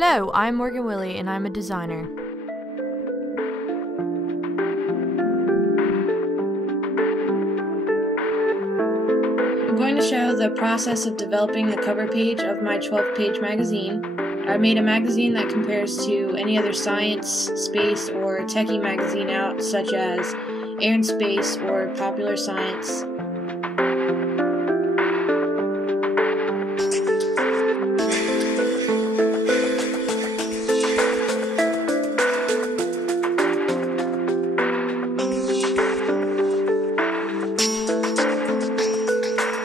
Hello, I'm Morgan Willie and I'm a designer. I'm going to show the process of developing the cover page of my 12-page magazine. I made a magazine that compares to any other science, space, or techie magazine out, such as Air and Space or Popular Science.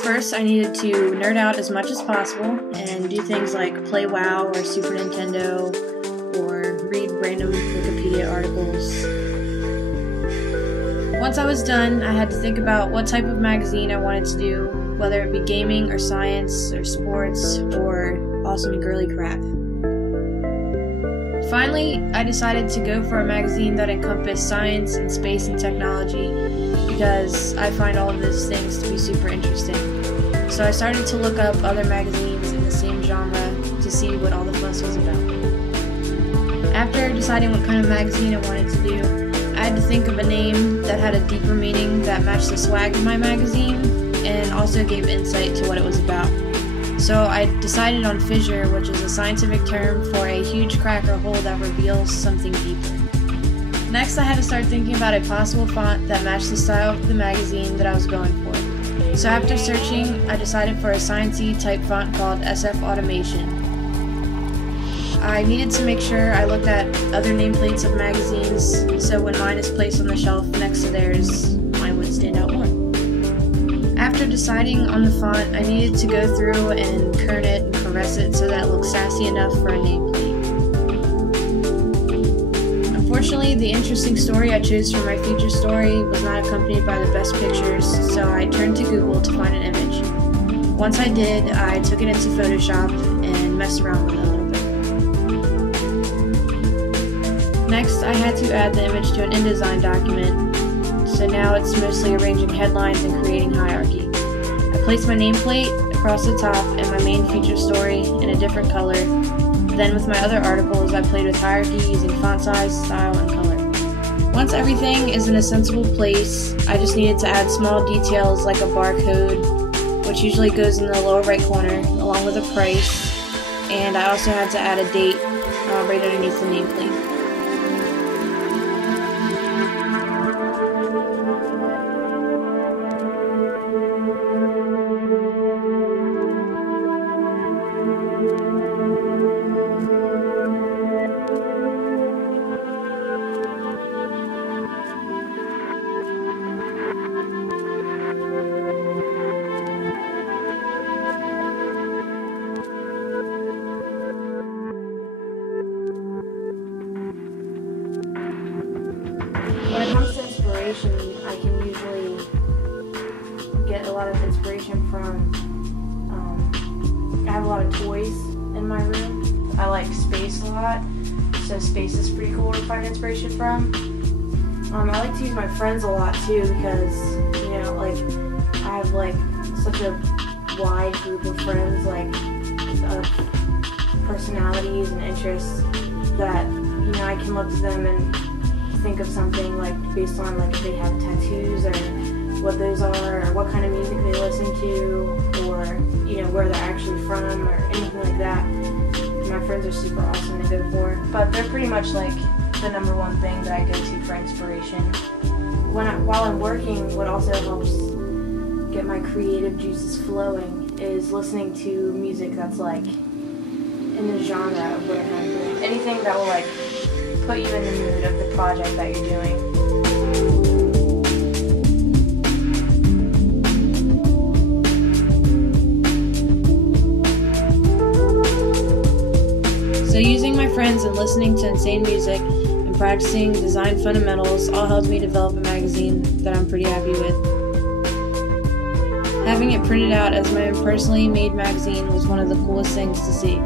First, I needed to nerd out as much as possible and do things like play WoW or Super Nintendo or read random Wikipedia articles. Once I was done, I had to think about what type of magazine I wanted to do, whether it be gaming or science or sports or awesome girly crap. Finally, I decided to go for a magazine that encompassed science and space and technology because I find all of those things to be super interesting. So I started to look up other magazines in the same genre to see what all the fuss was about. After deciding what kind of magazine I wanted to do, I had to think of a name that had a deeper meaning that matched the swag of my magazine and also gave insight to what it was about. So I decided on fissure, which is a scientific term for a huge crack or hole that reveals something deeper. Next, I had to start thinking about a possible font that matched the style of the magazine that I was going for. So after searching, I decided for a sciencey type font called SF Automation. I needed to make sure I looked at other nameplates of magazines, so when mine is placed on the shelf next to theirs, mine would stand out more. After deciding on the font, I needed to go through and kern it and caress it so that it looked sassy enough for a nameplate. Unfortunately, the interesting story I chose for my feature story was not accompanied by the best pictures, so I turned to Google to find an image. Once I did, I took it into Photoshop and messed around with it a little bit. Next, I had to add the image to an InDesign document, so now it's mostly arranging headlines and creating hierarchy. I placed my nameplate across the top and my main feature story in a different color. Then with my other articles, I played with hierarchy using font size, style, and color. Once everything is in a sensible place, I just needed to add small details like a barcode, which usually goes in the lower right corner, along with a price, and I also had to add a date right underneath the nameplate. When it comes to inspiration, I can usually get a lot of inspiration from, I have a lot of toys in my room. I like space a lot, so space is pretty cool to find inspiration from. I like to use my friends a lot too because, you know, like, I have like such a wide group of friends, like, of personalities and interests that, you know, I can look to them and think of something like based on like if they have tattoos or what those are or what kind of music they listen to or, you know, where they're actually from or anything like that. My friends are super awesome to go for, but they're pretty much like the number one thing that I go to for inspiration. While I'm working, what also helps get my creative juices flowing is listening to music that's like in the genre of what I'm doing. Anything that will like put you in the mood of the project that you're doing. So using my friends and listening to insane music and practicing design fundamentals all helped me develop a magazine that I'm pretty happy with. Having it printed out as my own personally made magazine was one of the coolest things to see.